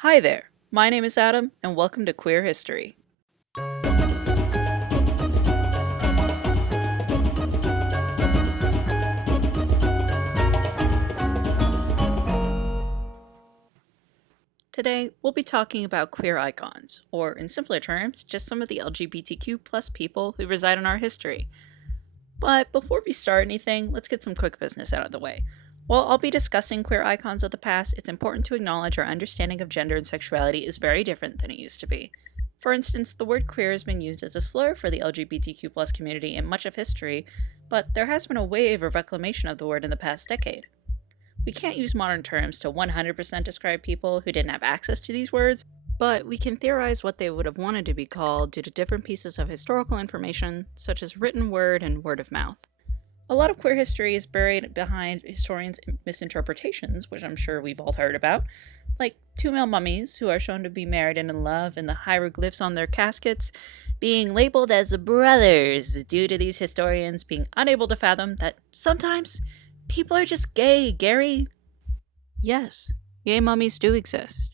Hi there, my name is Adam, and welcome to Queer History. Today, we'll be talking about queer icons, or in simpler terms, just some of the LGBTQ plus people who reside in our history. But before we start anything, let's get some quick business out of the way. While I'll be discussing queer icons of the past, it's important to acknowledge our understanding of gender and sexuality is very different than it used to be. For instance, the word queer has been used as a slur for the LGBTQ plus community in much of history, but there has been a wave of reclamation of the word in the past decade. We can't use modern terms to 100% describe people who didn't have access to these words, but we can theorize what they would have wanted to be called due to different pieces of historical information, such as written word and word of mouth. A lot of queer history is buried behind historians' misinterpretations, which I'm sure we've all heard about, like two male mummies who are shown to be married and in love, and the hieroglyphs on their caskets being labeled as brothers due to these historians being unable to fathom that sometimes people are just gay, Gary. Yes, gay mummies do exist.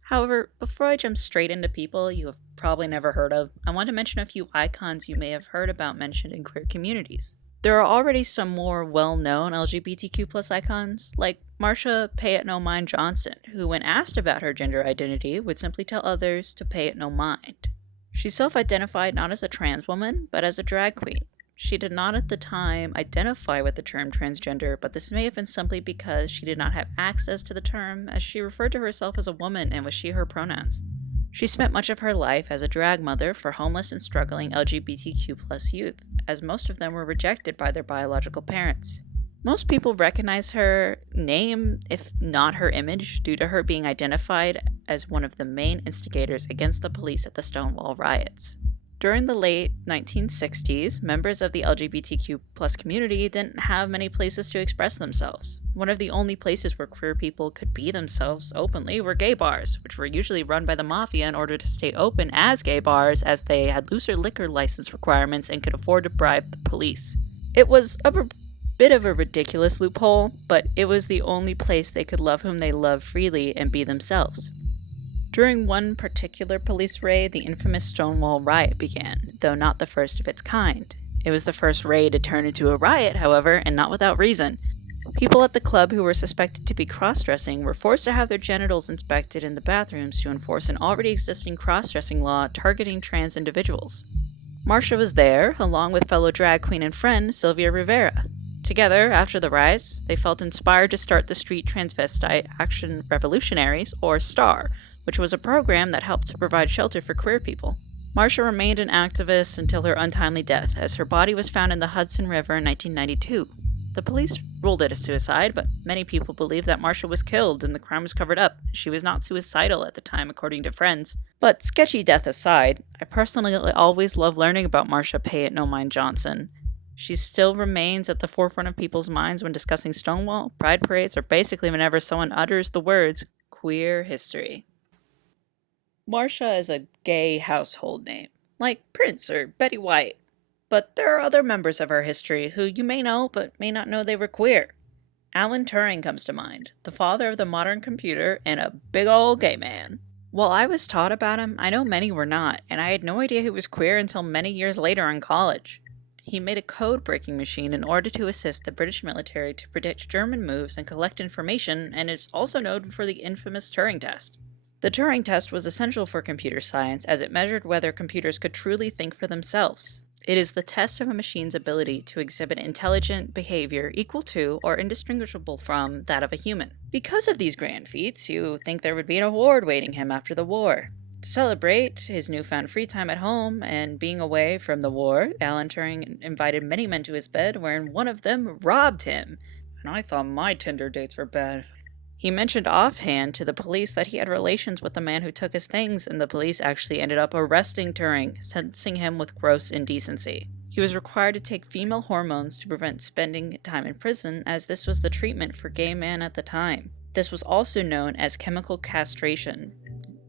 However, before I jump straight into people you have probably never heard of, I want to mention a few icons you may have heard about mentioned in queer communities. There are already some more well-known LGBTQ plus icons, like Marsha Pay It No Mind Johnson, who when asked about her gender identity would simply tell others to pay it no mind. She self-identified not as a trans woman, but as a drag queen. She did not at the time identify with the term transgender, but this may have been simply because she did not have access to the term, as she referred to herself as a woman and was she/her pronouns. She spent much of her life as a drag mother for homeless and struggling LGBTQ plus youth, as most of them were rejected by their biological parents. Most people recognize her name, if not her image, due to her being identified as one of the main instigators against the police at the Stonewall riots. During the late 1960s, members of the LGBTQ plus community didn't have many places to express themselves. One of the only places where queer people could be themselves openly were gay bars, which were usually run by the mafia in order to stay open as gay bars, as they had looser liquor license requirements and could afford to bribe the police. It was a bit of a ridiculous loophole, but it was the only place they could love whom they loved freely and be themselves. During one particular police raid, the infamous Stonewall riot began, though not the first of its kind. It was the first raid to turn into a riot, however, and not without reason. People at the club who were suspected to be cross-dressing were forced to have their genitals inspected in the bathrooms to enforce an already existing cross-dressing law targeting trans individuals. Marsha was there, along with fellow drag queen and friend Sylvia Rivera. Together, after the riots, they felt inspired to start the Street Transvestite Action Revolutionaries, or STAR, which was a program that helped to provide shelter for queer people. Marsha remained an activist until her untimely death, as her body was found in the Hudson River in 1992. The police ruled it a suicide, but many people believe that Marsha was killed and the crime was covered up. She was not suicidal at the time, according to friends. But sketchy death aside, I personally always love learning about Marsha Pay It No Mind Johnson. She still remains at the forefront of people's minds when discussing Stonewall, pride parades, or basically whenever someone utters the words queer history. Marsha is a gay household name, like Prince or Betty White. But there are other members of our history who you may know but may not know they were queer. Alan Turing comes to mind, the father of the modern computer and a big old gay man. While I was taught about him, I know many were not, and I had no idea he was queer until many years later in college. He made a code-breaking machine in order to assist the British military to predict German moves and collect information, and is also known for the infamous Turing test. The Turing test was essential for computer science as it measured whether computers could truly think for themselves. It is the test of a machine's ability to exhibit intelligent behavior equal to or indistinguishable from that of a human. Because of these grand feats, you think there would be an award awaiting him after the war. To celebrate his newfound free time at home and being away from the war, Alan Turing invited many men to his bed, wherein one of them robbed him. And I thought my Tinder dates were bad. He mentioned offhand to the police that he had relations with the man who took his things, and the police actually ended up arresting Turing, sentencing him with gross indecency. He was required to take female hormones to prevent spending time in prison, as this was the treatment for gay men at the time. This was also known as chemical castration,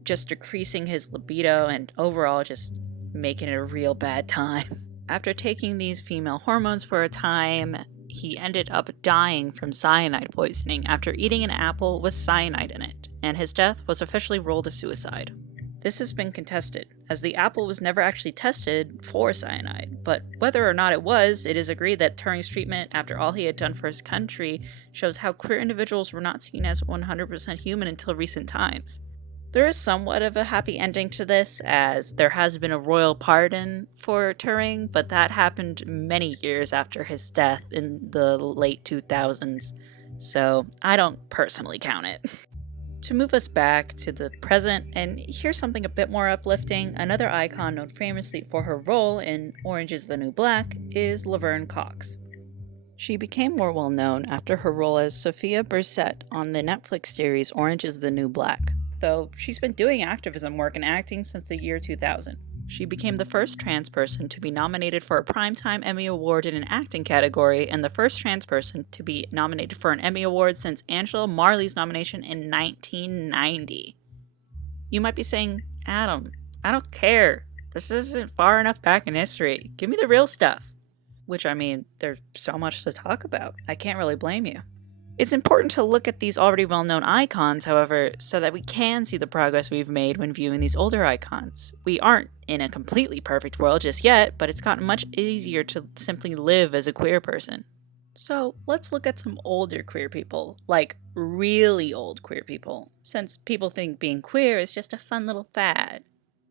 just decreasing his libido and overall just making it a real bad time. After taking these female hormones for a time, he ended up dying from cyanide poisoning after eating an apple with cyanide in it. and his death was officially ruled a suicide. This has been contested, as the apple was never actually tested for cyanide, but whether or not it is agreed that Turing's treatment, after all he had done for his country, shows how queer individuals were not seen as 100% human until recent times. There is somewhat of a happy ending to this, as there has been a royal pardon for Turing, but that happened many years after his death in the late 2000s, so I don't personally count it. To move us back to the present, and here's something a bit more uplifting, another icon known famously for her role in Orange is the New Black is Laverne Cox. She became more well known after her role as Sophia Bursette on the Netflix series Orange is the New Black, though she's been doing activism work and acting since the year 2000. She became the first trans person to be nominated for a Primetime Emmy Award in an acting category, and the first trans person to be nominated for an Emmy Award since Angela Marley's nomination in 1990. You might be saying, Adam, I don't care. This isn't far enough back in history. Give me the real stuff. Which, I mean, there's so much to talk about. I can't really blame you. It's important to look at these already well-known icons, however, so that we can see the progress we've made when viewing these older icons. We aren't in a completely perfect world just yet, but it's gotten much easier to simply live as a queer person. So let's look at some older queer people, like really old queer people, since people think being queer is just a fun little fad.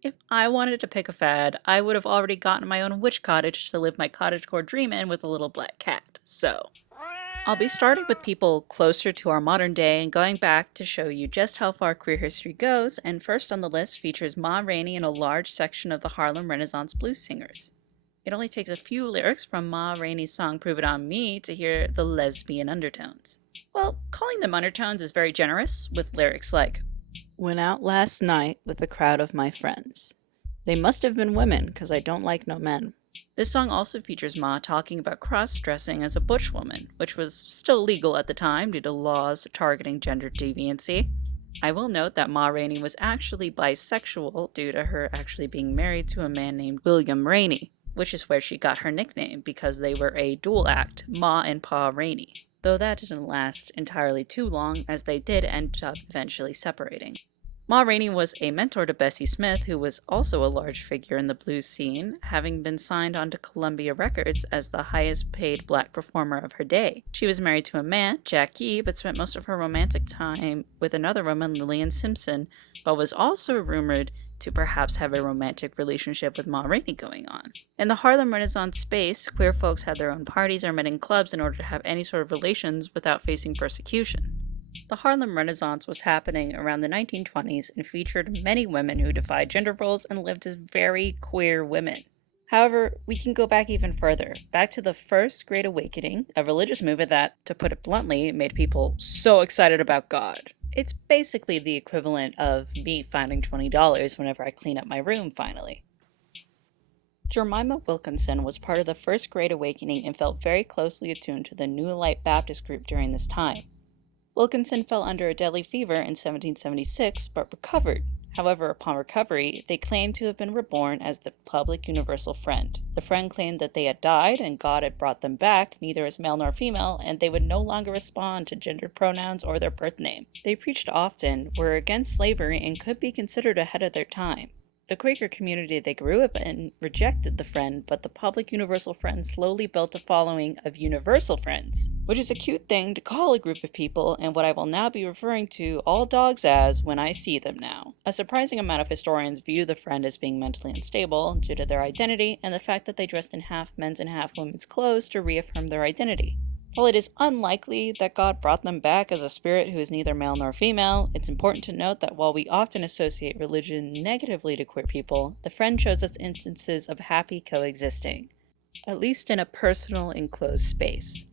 If I wanted to pick a fad, I would have already gotten my own witch cottage to live my cottagecore dream in with a little black cat, so I'll be starting with people closer to our modern day and going back to show you just how far queer history goes, and first on the list features Ma Rainey and a large section of the Harlem Renaissance blues singers. It only takes a few lyrics from Ma Rainey's song Prove It On Me to hear the lesbian undertones. Well, calling them undertones is very generous, with lyrics like, "Went out last night with a crowd of my friends. They must have been women, 'cause I don't like no men." This song also features Ma talking about cross-dressing as a butch woman, which was still legal at the time due to laws targeting gender deviancy. I will note that Ma Rainey was actually bisexual due to her actually being married to a man named William Rainey, which is where she got her nickname because they were a dual act, Ma and Pa Rainey. Though that didn't last entirely too long, as they did end up eventually separating. Ma Rainey was a mentor to Bessie Smith, who was also a large figure in the blues scene, having been signed onto Columbia Records as the highest paid black performer of her day. She was married to a man, Jack Yee, but spent most of her romantic time with another woman, Lillian Simpson, but was also rumored to perhaps have a romantic relationship with Ma Rainey going on. In the Harlem Renaissance space, queer folks had their own parties or met in clubs in order to have any sort of relations without facing persecution. The Harlem Renaissance was happening around the 1920s and featured many women who defied gender roles and lived as very queer women. However, we can go back even further, back to the First Great Awakening, a religious movement that, to put it bluntly, made people so excited about God. It's basically the equivalent of me finding $20 whenever I clean up my room finally. Jemima Wilkinson was part of the First Great Awakening and felt very closely attuned to the New Light Baptist group during this time. Wilkinson fell under a deadly fever in 1776, but recovered. However, upon recovery, they claimed to have been reborn as the public universal friend. The friend claimed that they had died and God had brought them back, neither as male nor female, and they would no longer respond to gendered pronouns or their birth name. They preached often, were against slavery, and could be considered ahead of their time. The Quaker community they grew up in rejected the Friend, but the public universal Friend slowly built a following of universal friends, which is a cute thing to call a group of people, and what I will now be referring to all dogs as when I see them now. A surprising amount of historians view the Friend as being mentally unstable due to their identity and the fact that they dressed in half men's and half women's clothes to reaffirm their identity. While it is unlikely that God brought them back as a spirit who is neither male nor female, it's important to note that while we often associate religion negatively to queer people, the Friend shows us instances of happy coexisting, at least in a personal, enclosed space.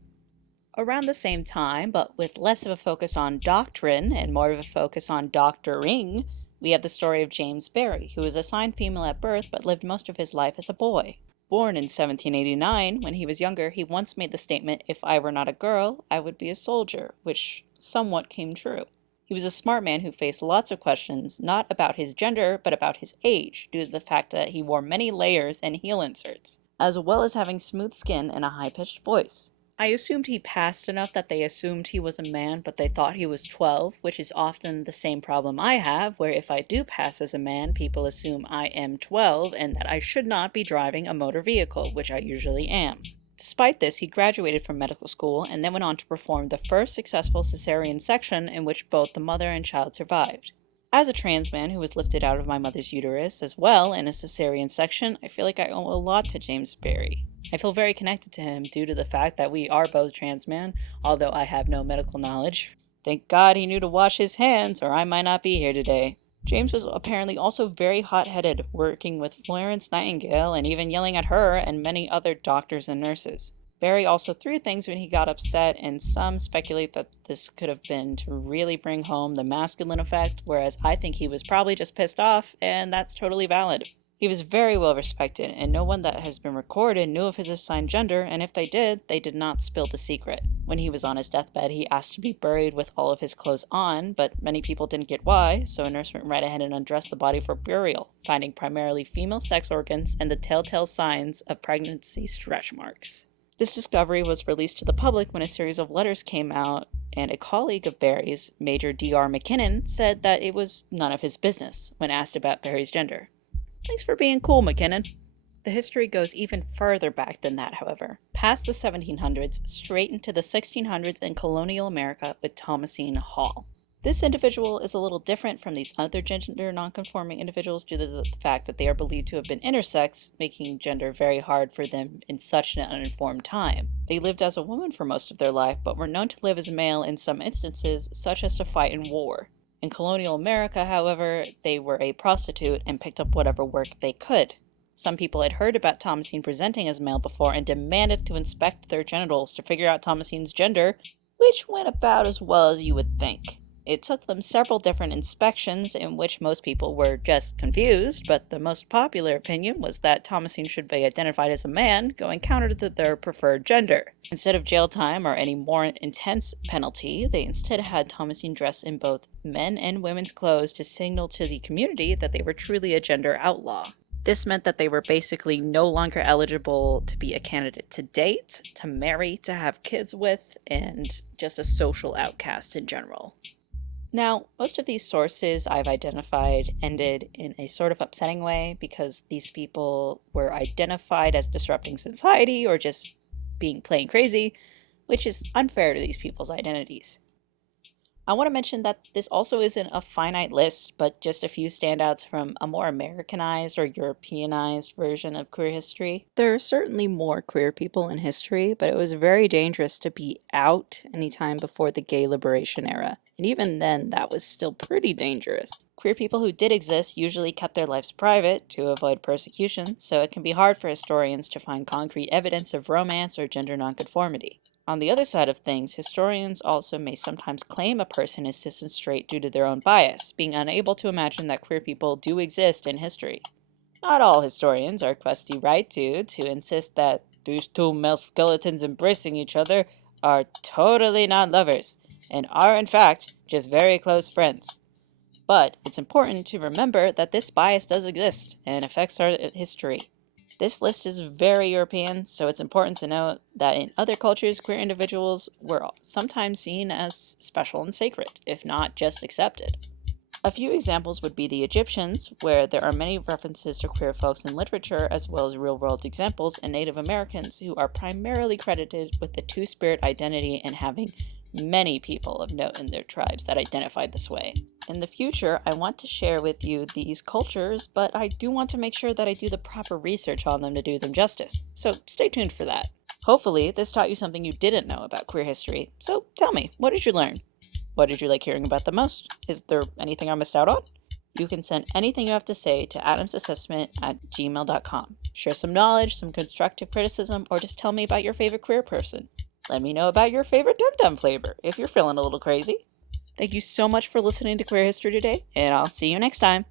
Around the same time, but with less of a focus on doctrine and more of a focus on doctoring, we have the story of James Barrie, who was assigned female at birth but lived most of his life as a boy. Born in 1789, when he was younger, he once made the statement, "If I were not a girl, I would be a soldier," which somewhat came true. He was a smart man who faced lots of questions, not about his gender, but about his age, due to the fact that he wore many layers and heel inserts, as well as having smooth skin and a high-pitched voice. I assumed he passed enough that they assumed he was a man, but they thought he was 12, which is often the same problem I have, where if I do pass as a man, people assume I am 12 and that I should not be driving a motor vehicle, which I usually am. Despite this, he graduated from medical school and then went on to perform the first successful cesarean section in which both the mother and child survived. As a trans man who was lifted out of my mother's uterus as well in a cesarean section, I feel like I owe a lot to James Barry. I feel very connected to him due to the fact that we are both trans men, although I have no medical knowledge. Thank God he knew to wash his hands, or I might not be here today. James was apparently also very hot-headed, working with Florence Nightingale and even yelling at her and many other doctors and nurses. Barry also threw things when he got upset, and some speculate that this could have been to really bring home the masculine effect, whereas I think he was probably just pissed off, and that's totally valid. He was very well respected, and no one that has been recorded knew of his assigned gender, and if they did not spill the secret. When he was on his deathbed, he asked to be buried with all of his clothes on, but many people didn't get why, so a nurse went right ahead and undressed the body for burial, finding primarily female sex organs and the telltale signs of pregnancy stretch marks. This discovery was released to the public when a series of letters came out, and a colleague of Barry's, Major D.R. McKinnon, said that it was none of his business when asked about Barry's gender. Thanks for being cool, McKinnon. The history goes even further back than that, however, past the 1700s, straight into the 1600s in colonial America with Thomasine Hall. This individual is a little different from these other gender nonconforming individuals due to the fact that they are believed to have been intersex, making gender very hard for them in such an uninformed time. They lived as a woman for most of their life, but were known to live as male in some instances, such as to fight in war. In colonial America, however, they were a prostitute and picked up whatever work they could. Some people had heard about Thomasine presenting as male before and demanded to inspect their genitals to figure out Thomasine's gender, which went about as well as you would think. It took them several different inspections in which most people were just confused, but the most popular opinion was that Thomasine should be identified as a man, going counter to their preferred gender. Instead of jail time or any more intense penalty, they instead had Thomasine dress in both men and women's clothes to signal to the community that they were truly a gender outlaw. This meant that they were basically no longer eligible to be a candidate to date, to marry, to have kids with, and just a social outcast in general. Now, most of these sources I've identified ended in a sort of upsetting way because these people were identified as disrupting society or just being plain crazy, which is unfair to these people's identities. I want to mention that this also isn't a finite list, but just a few standouts from a more Americanized or Europeanized version of queer history. There are certainly more queer people in history, but it was very dangerous to be out anytime before the gay liberation era, and even then that was still pretty dangerous. Queer people who did exist usually kept their lives private to avoid persecution, so it can be hard for historians to find concrete evidence of romance or gender nonconformity. On the other side of things, historians also may sometimes claim a person is cis and straight due to their own bias, being unable to imagine that queer people do exist in history. Not all historians are questy right to insist that these two male skeletons embracing each other are totally not lovers, and are in fact just very close friends. But it's important to remember that this bias does exist and affects our history. This list is very European, so it's important to note that in other cultures, queer individuals were sometimes seen as special and sacred, if not just accepted. A few examples would be the Egyptians, where there are many references to queer folks in literature, as well as real-world examples, and Native Americans, who are primarily credited with the two-spirit identity and having many people of note in their tribes that identified this way. In the future, I want to share with you these cultures, but I do want to make sure that I do the proper research on them to do them justice, so stay tuned for that. Hopefully, this taught you something you didn't know about queer history, so tell me, what did you learn? What did you like hearing about the most? Is there anything I missed out on? You can send anything you have to say to adamsassessment@gmail.com. Share some knowledge, some constructive criticism, or just tell me about your favorite queer person. Let me know about your favorite Dum Dum flavor if you're feeling a little crazy. Thank you so much for listening to Queer History today, and I'll see you next time.